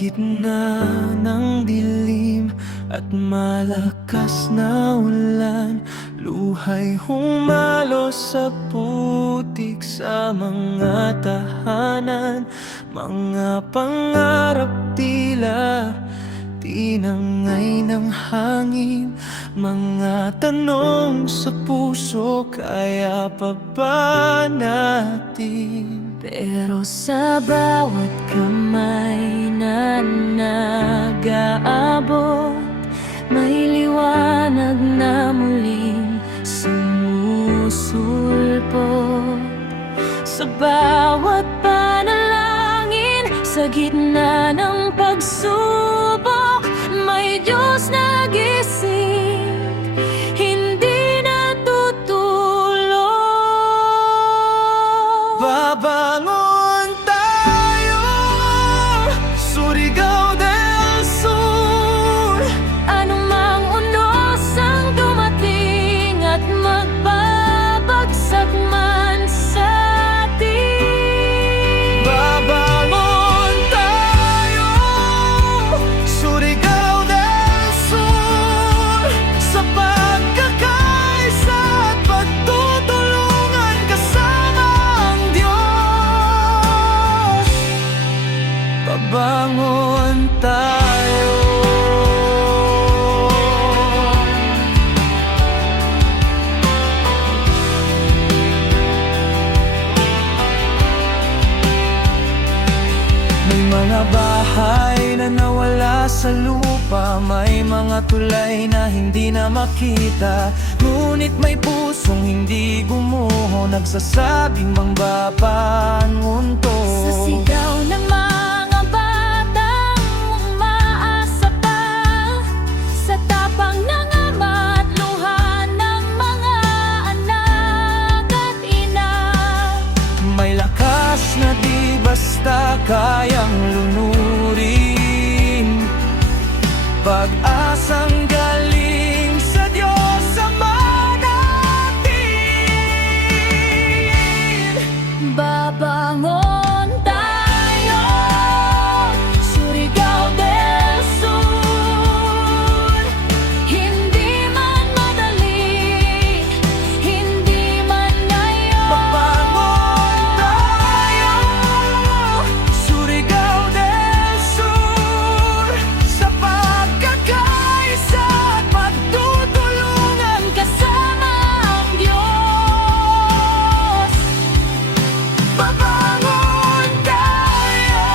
gitna ng dilim at malakas na ulan, luhay humalo sa putik sa mga tahanan. Mga pangarap tila tinangay ng hangin, mga tanong sa puso, kaya pa ba natin? Pero sa bawat kamay na nag-aabot, may liwanag na muling sumusulpot. Sa bawat panalangin, sa gitna ng pagsubok, may Diyos na gising, hindi natutulog. Babangon tayo, Surigao del Sur. Anumang unos ang dumating at magbabagsak man sa atin. Babangon tayo, Surigao del Sur, sa pagkakaisa at pagtutulungan kasama ang Diyos. Babangon tayo. May mga bahay na nawala sa lupa, may mga tulay na hindi na makita, ngunit may pusong hindi gumuho, nagsasabing mangbabangon to. Sa sigaw ng mga batang umaasa pa, sa tapang ng ama at luha ng mga anak at ina, May lakas na di basta kayang lunurin, pag-asang galing sa Diyos Ama natin. babangon tayo, Surigao del Sur. Hindi man madali, hindi man ngayon, Babangon tayo, Surigao del Sur, sa pagkakaisa at pagtutulungan kasama ang Diyos. Babangon tayo.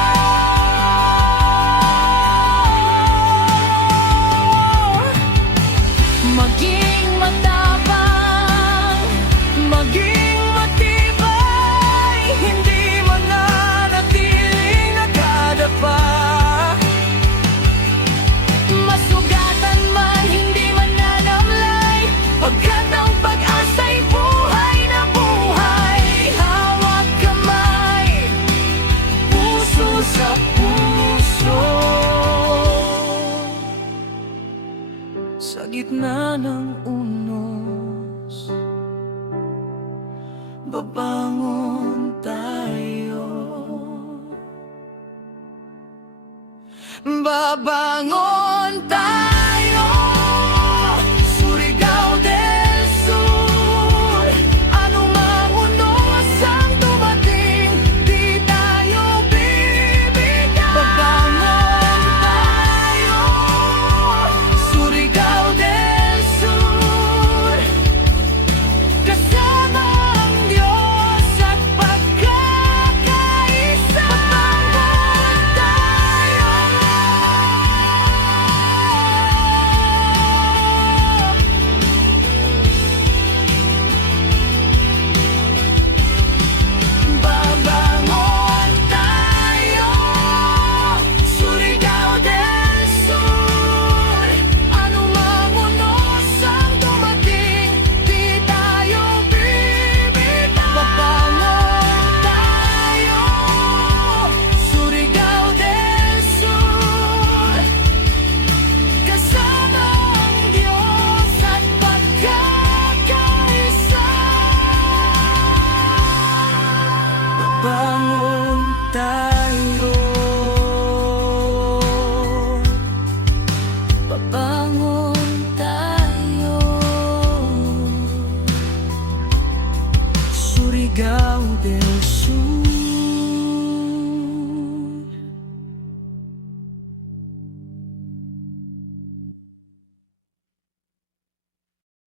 Maging matapang, Maging matibay, hindi mananatiling nakadapa. masugatan man, hindi mananamlay, pagkat ang pag-asa'y buhay na buhay. Hawak kamay, puso sa puso. Sa gitna ng unos,